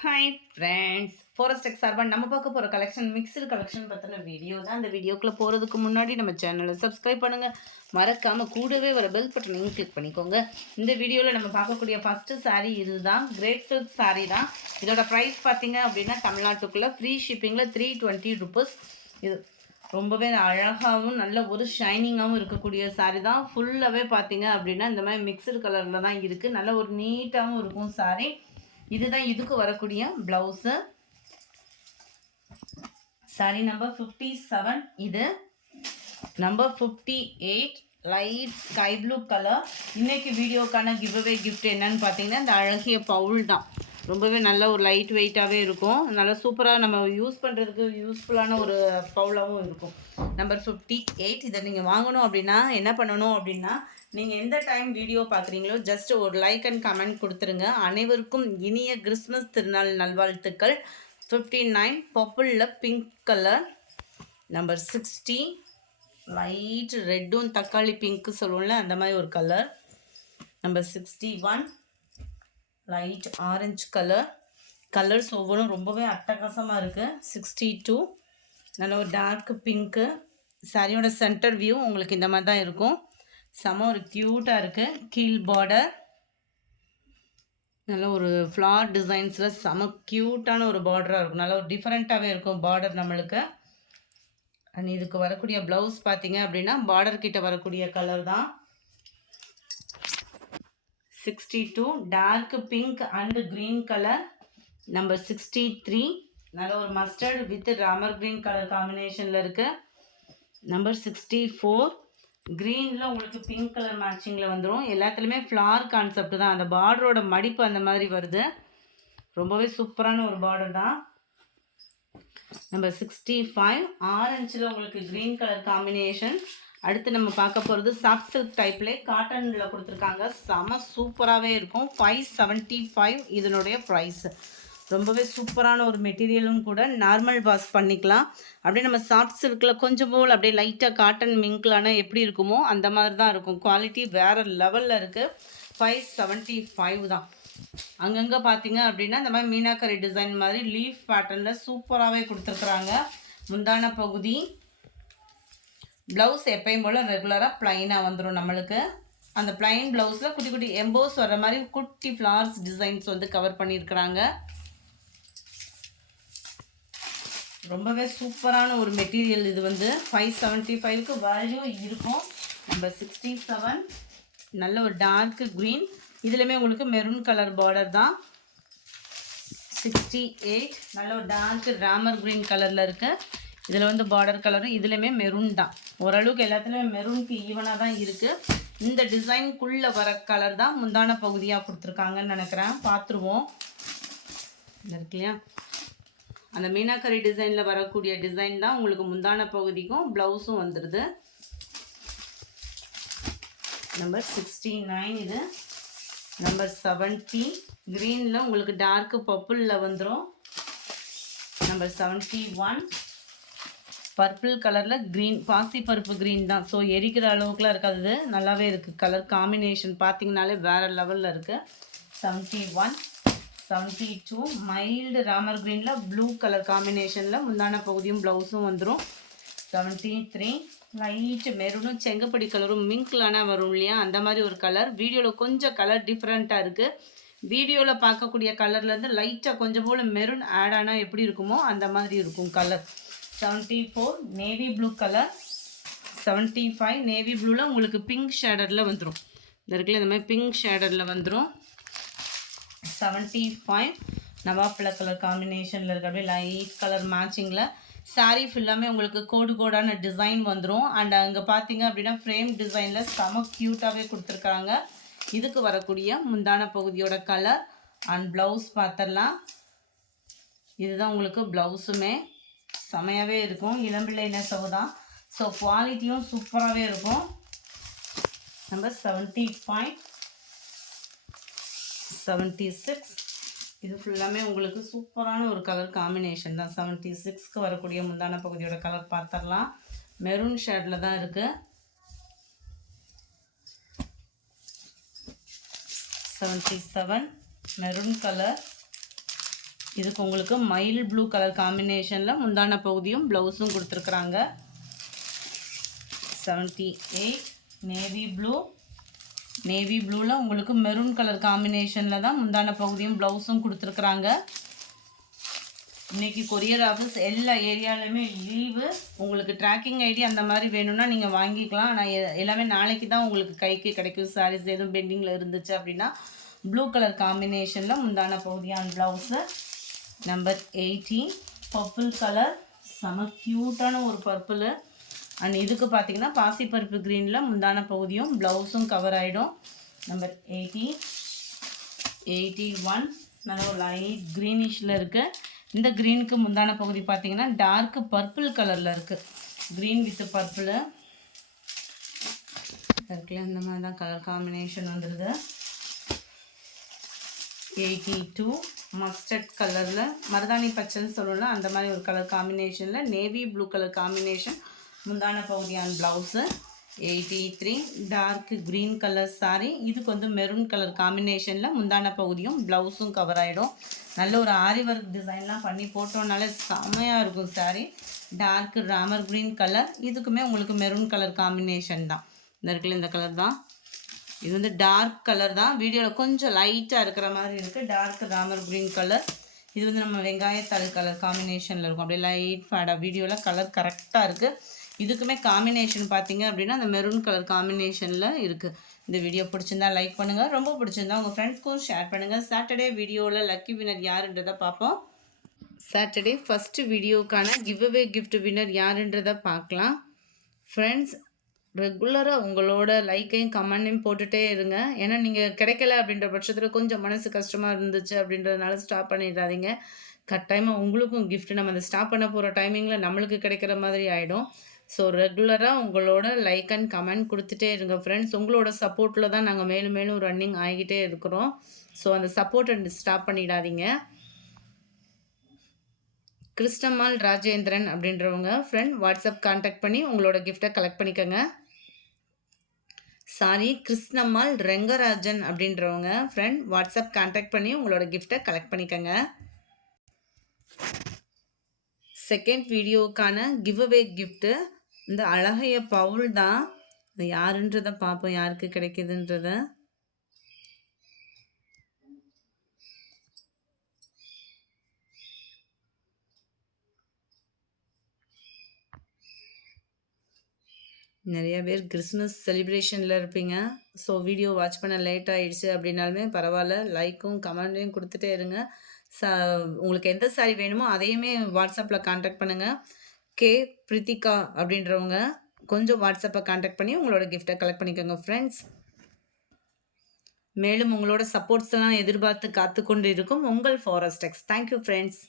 Hi friends, forest X சார்பாக நம்ம பார்க்க போகிற கலெக்ஷன் மிக்சடு கலெக்ஷன் பற்றின வீடியோ தான். அந்த வீடியோக்குள்ளே போகிறதுக்கு முன்னாடி நம்ம சேனலை சப்ஸ்கிரைப் பண்ணுங்கள். மறக்காமல் கூடவே வர பெல் பட்டனையும் கிளிக் பண்ணிக்கோங்க. இந்த வீடியோவில் நம்ம பார்க்கக்கூடிய ஃபஸ்ட்டு சாரீ இதுதான். கிரேப் சில்க் சாரீ தான். இதோட ப்ரைஸ் பார்த்தீங்க அப்படின்னா தமிழ்நாட்டுக்குள்ளே ஃப்ரீ ஷிப்பிங்கில் 320 rupees. இது ரொம்பவே அழகாகவும் நல்ல ஒரு ஷைனிங்காகவும் இருக்கக்கூடிய சாரீ தான். ஃபுல்லாகவே பார்த்தீங்க அப்படின்னா இந்த மாதிரி மிக்சடு கலரில் தான் இருக்குது. நல்ல ஒரு நீட்டாகவும் இருக்கும் சாரீ. இதுதான் இதுக்கு வரக்கூடிய பிளவுஸு. Sorry number 57. இது number 58 light sky blue colour. இன்னைக்கு வீடியோக்கான கிவ்அவே கிஃப்ட் என்னன்னு பார்த்தீங்கன்னா இந்த அழகிய பவுல் தான். ரொம்பவே நல்ல ஒரு லைட் வெயிட்டாகவே இருக்கும். நல்லா சூப்பராக நம்ம யூஸ் பண்ணுறதுக்கு யூஸ்ஃபுல்லான ஒரு பவுலாகவும் இருக்கும். நம்பர் 58. இதை நீங்கள் வாங்கணும் அப்படின்னா என்ன பண்ணணும் அப்படின்னா, நீங்கள் எந்த டைம் வீடியோ பார்க்குறீங்களோ ஜஸ்ட் ஒரு லைக் அண்ட் கமெண்ட் கொடுத்துருங்க. அனைவருக்கும் இனிய கிறிஸ்மஸ் திருநாள் நல்வாழ்த்துக்கள். 59 பர்பிளில் பிங்க் கலர். நம்பர் 60 லைட் ரெட்டும் தக்காளி பிங்க்கு சொல்லுவோம்ல அந்த மாதிரி ஒரு colour. Number 61 light orange colour. Colours ஒவ்வொன்றும் ரொம்பவே அட்டகாசமாக இருக்குது. 62 நல்ல ஒரு டார்க் பிங்க்கு. சாரியோட சென்டர் வியூ உங்களுக்கு இந்த மாதிரி தான் இருக்கும். செம ஒரு க்யூட்டாக இருக்குது. கீழ் பார்டர் நல்ல ஒரு ஃப்ளார் டிசைன்ஸில் செம க்யூட்டான ஒரு பார்டராக இருக்கும். நல்ல ஒரு டிஃப்ரெண்ட்டாகவே இருக்கும் பார்டர் நம்மளுக்கு. அண்ட் இதுக்கு வரக்கூடிய ப்ளவுஸ் பார்த்தீங்க அப்படின்னா பார்டர் கிட்ட வரக்கூடிய கலர் தான். 62 dark pink and green colour. Number 63 நல்ல ஒரு mustard with Ramar green colour காம்பினேஷனில் இருக்குது. நம்பர் 64 க்ரீனில் உங்களுக்கு பிங்க் கலர் மேட்சிங்கில் வந்துடும். எல்லாத்துலேயுமே ஃப்ளார் கான்செப்ட் தான். அந்த பார்டரோட மடிப்பு அந்த மாதிரி வருது. ரொம்பவே சூப்பரான ஒரு பார்டர் தான். நம்பர் 65 ஆரஞ்சில் உங்களுக்கு க்ரீன் கலர் காம்பினேஷன். அடுத்து நம்ம பார்க்க போகிறது சாஃப்ட் சில்க் டைப்லேயே காட்டனில் கொடுத்துருக்காங்க. செம சூப்பராகவே இருக்கும். 575 இதனுடைய ப்ரைஸு. ரொம்பவே சூப்பரான ஒரு மெட்டீரியலும் கூட. நார்மல் வாஷ் பண்ணிக்கலாம். அப்படியே நம்ம சாஃப்ட் சில்கில் கொஞ்சம் போல் அப்படியே லைட்டாக காட்டன் மிங்க்லான எப்படி இருக்குமோ அந்த மாதிரி தான் இருக்கும். குவாலிட்டி வேறு லெவலில் இருக்குது. 575 தான். அங்கங்கே பார்த்தீங்க அப்படின்னா இந்த மாதிரி மீனாக்கரி டிசைன் மாதிரி லீஃப் பேட்டர்னில் சூப்பராகவே கொடுத்துருக்குறாங்க. முந்தான பகுதி ப்ளவுஸ் எப்பயும் போல் ரெகுலராக ப்ளைனாக வந்துடும் நம்மளுக்கு. அந்த ப்ளைன் ப்ளவுஸில் குட்டி குட்டி எம்போஸ் வர மாதிரி குட்டி ஃப்ளார்ஸ் டிசைன்ஸ் வந்து கவர் பண்ணியிருக்கிறாங்க. ரொம்பவே சூப்பரான ஒரு மெட்டீரியல் இது வந்து 575க்கு வேல்யூ இருக்கும். நம்பர் 67 நல்ல ஒரு டார்க் க்ரீன். இதுலையுமே உங்களுக்கு மெரூன் கலர் பார்டர் தான். 68 நல்ல ஒரு டார்க் ராமர் க்ரீன் கலரில் இருக்குது. இதில் வந்து பார்டர் கலரும் இதுலையுமே மெரூன் தான். ஓரளவுக்கு எல்லாத்துலேயுமே மெரூனுக்கு ஈவனாக தான் இருக்குது. இந்த டிசைனுக்குள்ளே வர கலர் தான் முந்தான பகுதியாக கொடுத்துருக்காங்கன்னு நினைக்கிறேன். பார்த்துருவோம். இருக்கு இல்லையா, அந்த மீனாக்கரி டிசைனில் வரக்கூடிய டிசைன் தான் உங்களுக்கு முந்தான பகுதிக்கும் ப்ளவுஸும் வந்துடுது. நம்பர் 69 இது. நம்பர் 70 க்ரீனில் உங்களுக்கு டார்க்கு பர்பிளில் வந்துடும். நம்பர் 71 பர்பிள் கலரில் க்ரீன், பாசி பருப்பு க்ரீன் தான். ஸோ எரிக்கிற அளவுக்குலாம் இருக்காது, நல்லாவே இருக்குது. கலர் காம்பினேஷன் பார்த்தீங்கனாலே வேறு லெவலில் இருக்குது. 71 72 மைல்டு ராமர் க்ரீனில் ப்ளூ கலர் காம்பினேஷனில் முந்தான பகுதியும் ப்ளவுஸும் வந்துடும். 73 லைட்டு மெரூனும் செங்கப்படி கலரும் மிங்க்லான வரும் இல்லையா, அந்த மாதிரி ஒரு கலர். வீடியோவில் கொஞ்சம் கலர் டிஃப்ரெண்ட்டாக இருக்குது. வீடியோவில் பார்க்கக்கூடிய கலர்லேருந்து லைட்டாக கொஞ்சம் போல் மெரூன் ஆட் ஆனால் எப்படி இருக்குமோ அந்த மாதிரி இருக்கும் colour. 74 navy blue colour. 75 navy ப்ளூவில் உங்களுக்கு பிங்க் ஷேடரில் வந்துடும். இந்த இருக்குல்ல இந்த மாதிரி பிங்க் ஷேடரில் வந்துடும். 75 நவாப்பழ கலர் காம்பினேஷனில் இருக்க அப்படியே லைட் கலர் மேட்சிங்கில் சாரீ ஃபுல்லாமே உங்களுக்கு கோடு கோடான டிசைன் வந்துடும். அண்ட் அங்கே பார்த்தீங்க அப்படின்னா ஃப்ரேம் டிசைனில் செம க்யூட்டாகவே கொடுத்துருக்காங்க. இதுக்கு வரக்கூடிய முந்தான பகுதியோட கலர் அண்ட் ப்ளவுஸ் பார்த்துடலாம். இதுதான் உங்களுக்கு ப்ளவுஸுமே செமையாகவே இருக்கும். இளம்பிள்ளை நெசவு தான். ஸோ குவாலிட்டியும் சூப்பராகவே இருக்கும். நம்பர் 75 76 இது ஃபுல்லாமே உங்களுக்கு சூப்பரான ஒரு கலர் காம்பினேஷன் தான். 76க்கு வரக்கூடிய முந்தான பகுதியோட கலர் பார்த்துடலாம். மெரூன் ஷேடில் தான் இருக்குது. 77 மெரூன் கலர். இதுக்கு உங்களுக்கு மயில் ப்ளூ கலர் காம்பினேஷனில் முந்தான பகுதியும் ப்ளவுஸும் கொடுத்துருக்குறாங்க. 78 நேவி ப்ளூவில் உங்களுக்கு மெரூன் கலர் காம்பினேஷனில் தான் முந்தான பகுதியும் ப்ளவுஸும் கொடுத்துருக்குறாங்க. இன்றைக்கி கொரியர் ஆஃபீஸ் எல்லா ஏரியாலையுமே லீவு. உங்களுக்கு ட்ராக்கிங் ஐடி அந்த மாதிரி வேணும்னா நீங்கள் வாங்கிக்கலாம். ஆனால் எல்லாமே நாளைக்கு தான் உங்களுக்கு கைக்கு கிடைக்கும். சாரீஸ் எதுவும் பெண்டிங்கில் இருந்துச்சு அப்படின்னா ப்ளூ கலர் காம்பினேஷனில் முந்தான பகுதியான ப்ளவுஸு. நம்பர் 18 பர்பிள் கலர், செம க்யூட்டான ஒரு பர்பிள். அண்ட் இதுக்கு பார்த்தீங்கன்னா பாசிப்பருப்பு க்ரீனில் முந்தான பகுதியும் ப்ளவுஸும் கவர் ஆகிடும். நம்பர் 80 81 நல்ல ஒரு லைட் க்ரீனிஷில் இருக்குது. இந்த க்ரீனுக்கு முந்தான பகுதி பார்த்தீங்கன்னா டார்க் பர்பிள் கலரில் இருக்குது. க்ரீன் வித் பர்பிள் இருக்குல்ல, இந்த மாதிரி தான் கலர் காம்பினேஷன் வந்துடுது. 82 மஸ்டர்ட் கலரில், மருதாணி பச்சைன்னு சொல்லலாம், அந்த மாதிரி ஒரு கலர் காம்பினேஷனில் நேவி ப்ளூ கலர் காம்பினேஷன் முந்தான பகுதியான blouse. 83 dark green colour sari. இதுக்கு வந்து மெரூன் கலர் காம்பினேஷனில் முந்தான பகுதியும் ப்ளவுஸும் கவர் ஆகிடும். நல்ல ஒரு ஆரி ஒர்க் டிசைன்லாம் பண்ணி போட்டோன்னாலே செமையாக இருக்கும் sari. Dark Ramar green colour. இதுக்குமே உங்களுக்கு மெரூன் கலர் காம்பினேஷன் தான். இந்த இருக்குல்ல, இந்த கலர் தான். இது வந்து டார்க் கலர் தான். வீடியோவில் கொஞ்சம் லைட்டாக இருக்கிற மாதிரி இருக்குது. Dark Ramar green colour. இது வந்து நம்ம வெங்காயத்தாள் கலர் காம்பினேஷனில் இருக்கும். அப்படியே லைட் ஃபேடாக வீடியோவில் கலர் கரெக்டாக இருக்குது. இதுக்குமே காம்பினேஷன் பார்த்தீங்க அப்படின்னா அந்த மெரூன் கலர் காம்பினேஷனில் இருக்குது. இந்த வீடியோ பிடிச்சிருந்தா லைக் பண்ணுங்கள். ரொம்ப பிடிச்சிருந்தா உங்கள் ஃப்ரெண்ட்ஸ்க்கும் ஷேர் பண்ணுங்கள். சாட்டர்டே வீடியோவில் லக்கி வினர் யாருன்றதை பார்ப்போம். சாட்டர்டே ஃபஸ்ட்டு வீடியோக்கான கிவ்அவே கிஃப்ட் வினர் யாருன்றதை பார்க்கலாம். ஃப்ரெண்ட்ஸ், ரெகுலராக உங்களோட லைக்கையும் கமெண்டையும் போட்டுகிட்டே இருங்க. ஏன்னா நீங்கள் கிடைக்கல அப்படின்ற பட்சத்தில் கொஞ்சம் மனசு கஷ்டமாக இருந்துச்சு அப்படின்றதுனால ஸ்டாப் பண்ணிடாதீங்க. கட்டாயமாக உங்களுக்கும் கிஃப்ட் நம்ம அந்த ஸ்டாப் பண்ண போகிற டைமிங்கில் நம்மளுக்கு கிடைக்கிற மாதிரி ஆகிடும். ஸோ ரெகுலராக உங்களோட லைக் அண்ட் கமெண்ட் கொடுத்துட்டே இருங்க ஃப்ரெண்ட்ஸ். உங்களோட சப்போர்ட்டில் தான் நாங்கள் மேலும் மேலும் ரன்னிங் ஆகிக்கிட்டே இருக்கிறோம். ஸோ அந்த சப்போர்ட்டை ஸ்டாப் பண்ணிடாதீங்க. கிருஷ்ணம்மாள் ராஜேந்திரன் அப்படின்றவங்க ஃப்ரெண்ட் வாட்ஸ்அப் கான்டாக்ட் பண்ணி உங்களோட கிஃப்டை கலெக்ட் பண்ணிக்கோங்க. கிருஷ்ணம்மாள் ரெங்கராஜன் அப்படின்றவங்க ஃப்ரெண்ட் வாட்ஸ்அப் கான்டாக்ட் பண்ணி உங்களோட கிஃப்டை கலெக்ட் பண்ணிக்கோங்க. செகண்ட் வீடியோக்கான கிவ்அவே கிஃப்ட்டு இந்த அழகைய பவுல் தான். அது யாருன்றதை பார்ப்போம், யாருக்கு கிடைக்குதுன்றத. நிறைய பேர் கிறிஸ்மஸ் செலிப்ரேஷனில் இருப்பீங்க. ஸோ வீடியோ வாட்ச் பண்ண லேட் ஆகிடுச்சு அப்படின்னாலுமே பரவாயில்ல, லைக்கும் கமெண்ட்டையும் கொடுத்துட்டே இருங்க. உங்களுக்கு எந்த சாரி வேணுமோ அதையுமே வாட்ஸ்அப்பில் கான்டாக்ட் பண்ணுங்கள். கே பிரித்திகா அப்படின்றவங்க கொஞ்சம் வாட்ஸ்அப்பை கான்டாக்ட் பண்ணி உங்களோட கிஃப்டை கலெக்ட் பண்ணிக்கோங்க ஃப்ரெண்ட்ஸ். மேலும் உங்களோட சப்போர்ட்ஸ் எல்லாம் எதிர்பார்த்து காத்து கொண்டு இருக்கும் உங்கள் ஃபாரஸ்ட் டெக்ஸ். Thank you friends.